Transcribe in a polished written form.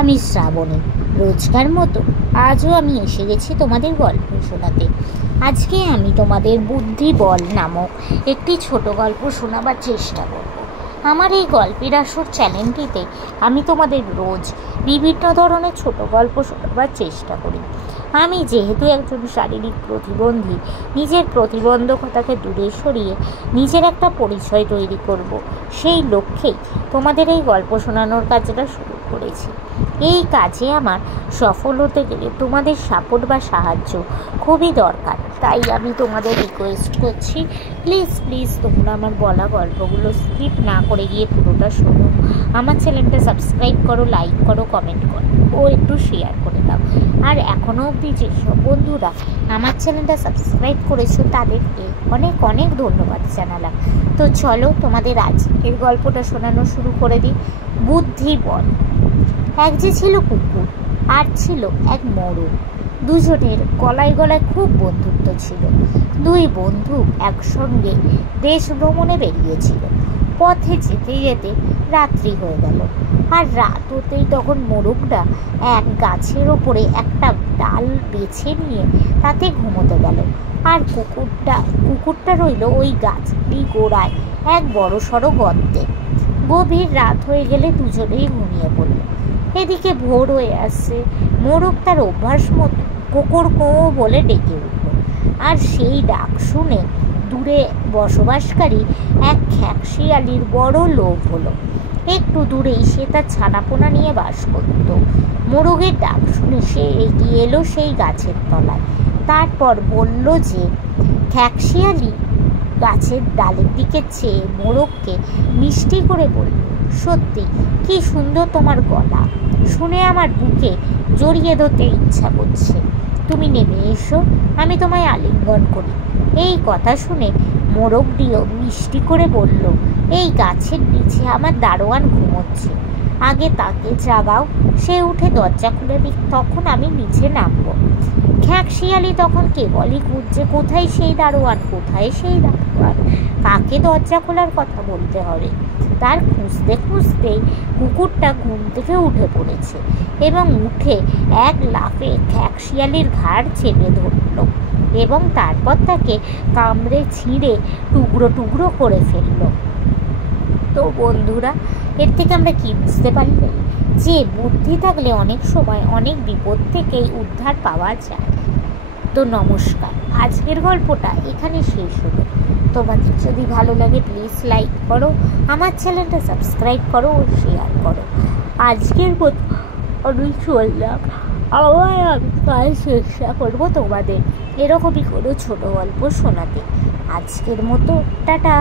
আমি শ্রাবণী। রোজকার মতো আজও আমি এসে গেছি তোমাদের গল্প শোনাতে। আজকে আমি তোমাদের বুদ্ধি বল নামক একটি ছোট গল্প শোনাবার চেষ্টা করব। আমার এই গল্পের আসর চ্যানেলটিতে আমি তোমাদের রোজ বিভিন্ন ধরনের ছোট গল্প শোনাবার চেষ্টা করি। আমি যেহেতু একজন শারীরিক প্রতিবন্ধী, নিজের প্রতিবন্ধকতাকে দূরে সরিয়ে নিজের একটা পরিচয় তৈরি করব, সেই লক্ষ্যেই তোমাদের এই গল্প শোনানোর কাজটা শুরু করেছি। এই কাজে আমার সফল হতে গেলে তোমাদের সাপোর্ট বা সাহায্য খুবই দরকার। তাই আমি তোমাদের রিকোয়েস্ট করছি, প্লিজ তোমরা আমার বলা গল্পগুলো স্কিপ না করে গিয়ে পুরোটা শোনো। আমার চ্যানেলটা সাবস্ক্রাইব করো, লাইক করো, কমেন্ট করো ও একটু শেয়ার করে দাও। আর এখনও অবধি যেসব বন্ধুরা আমার চ্যানেলটা সাবস্ক্রাইব করেছো তাদেরকে অনেক অনেক ধন্যবাদ জানালাম। তো চলো তোমাদের আজকের গল্পটা শোনানো শুরু করে দিই। বুদ্ধি বল। এক যে ছিল কুকুর আর ছিল এক মোরগ। দুজনের গলায় গলায় খুব বন্ধুত্ব ছিল। দুই বন্ধু একসঙ্গে দেশ ভ্রমণে বেরিয়েছিল। পথে যেতে যেতে রাত্রি হয়ে গেল, আর রাত হতেই তখন মোরগটা এক গাছের ওপরে একটা ডাল বেছে নিয়ে তাতে ঘুমোতে গেল, আর কুকুরটা রইল ওই গাছটি গোড়ায় এক বড় সড়ো গর্তে। গভীর রাত হয়ে গেলে দুজনেই ঘুমিয়ে পড়ল। এদিকে ভোর হয়ে আসছে। মোরগ তার অভ্যাস মতো কোকর কোঁ বলে ডেকে উঠল, আর সেই ডাক শুনে দূরে বসবাসকারী এক খ্যাকশিয়ালির বড় লোভ হলো। একটু দূরেই সে তার ছানাপোনা নিয়ে বাস করত। মোরগের ডাক শুনে সে এগিয়ে এলো সেই গাছের তলায়। তারপর বলল যে, খ্যাকশিয়ালি গাছের ডালের দিকে চেয়ে মোরগকে মিষ্টি করে বলল, সত্যি কি সুন্দর তোমার গলা, শুনে আমার বুকে জড়িয়ে ধরতে ইচ্ছা করছে। তুমি নেমে এসো, আমি তোমায় আলিঙ্গন করি। এই কথা শুনে মোরগটিও মিষ্টি করে বলল, এই গাছের নিচে আমার দারোয়ান ঘুমোচ্ছে, আগে তাকে জাগাও, সে উঠে দরজা খুলে দিক, তখন আমি নিচে নামবো। খ্যাকশিয়ালি তখন কেবলই খুঁজছে কোথায় সেই দারোয়ান, কাকে দরজা খোলার কথা বলতে হবে। তার খুঁজতে খুঁজতে কুকুরটা ঘুম থেকে উঠে পড়েছে এবং উঠে এক লাফে খ্যাকশিয়ালির ঘাড় চেপে ধরল এবং তারপর তাকে কামড়ে ছিঁড়ে টুকরো টুকরো করে ফেলল। তো বন্ধুরা, এর থেকে আমরা কি বুঝতে পারলে যে বুদ্ধি থাকলে অনেক সময় অনেক বিপদ থেকেই উদ্ধার পাওয়া যায়। তো নমস্কার, আজকের গল্পটা এখানে শেষ হলো। তোমাদের যদি ভালো লাগে প্লিজ লাইক করো, আমার চ্যানেলটা সাবস্ক্রাইব করো ও শেয়ার করো। আজকের মতো আমি চললাম, আবার আমি কাল চেষ্টা করবো তোমাদের এরকমই কোনো ছোটো গল্প শোনাতে। আজকের মতো টাটা।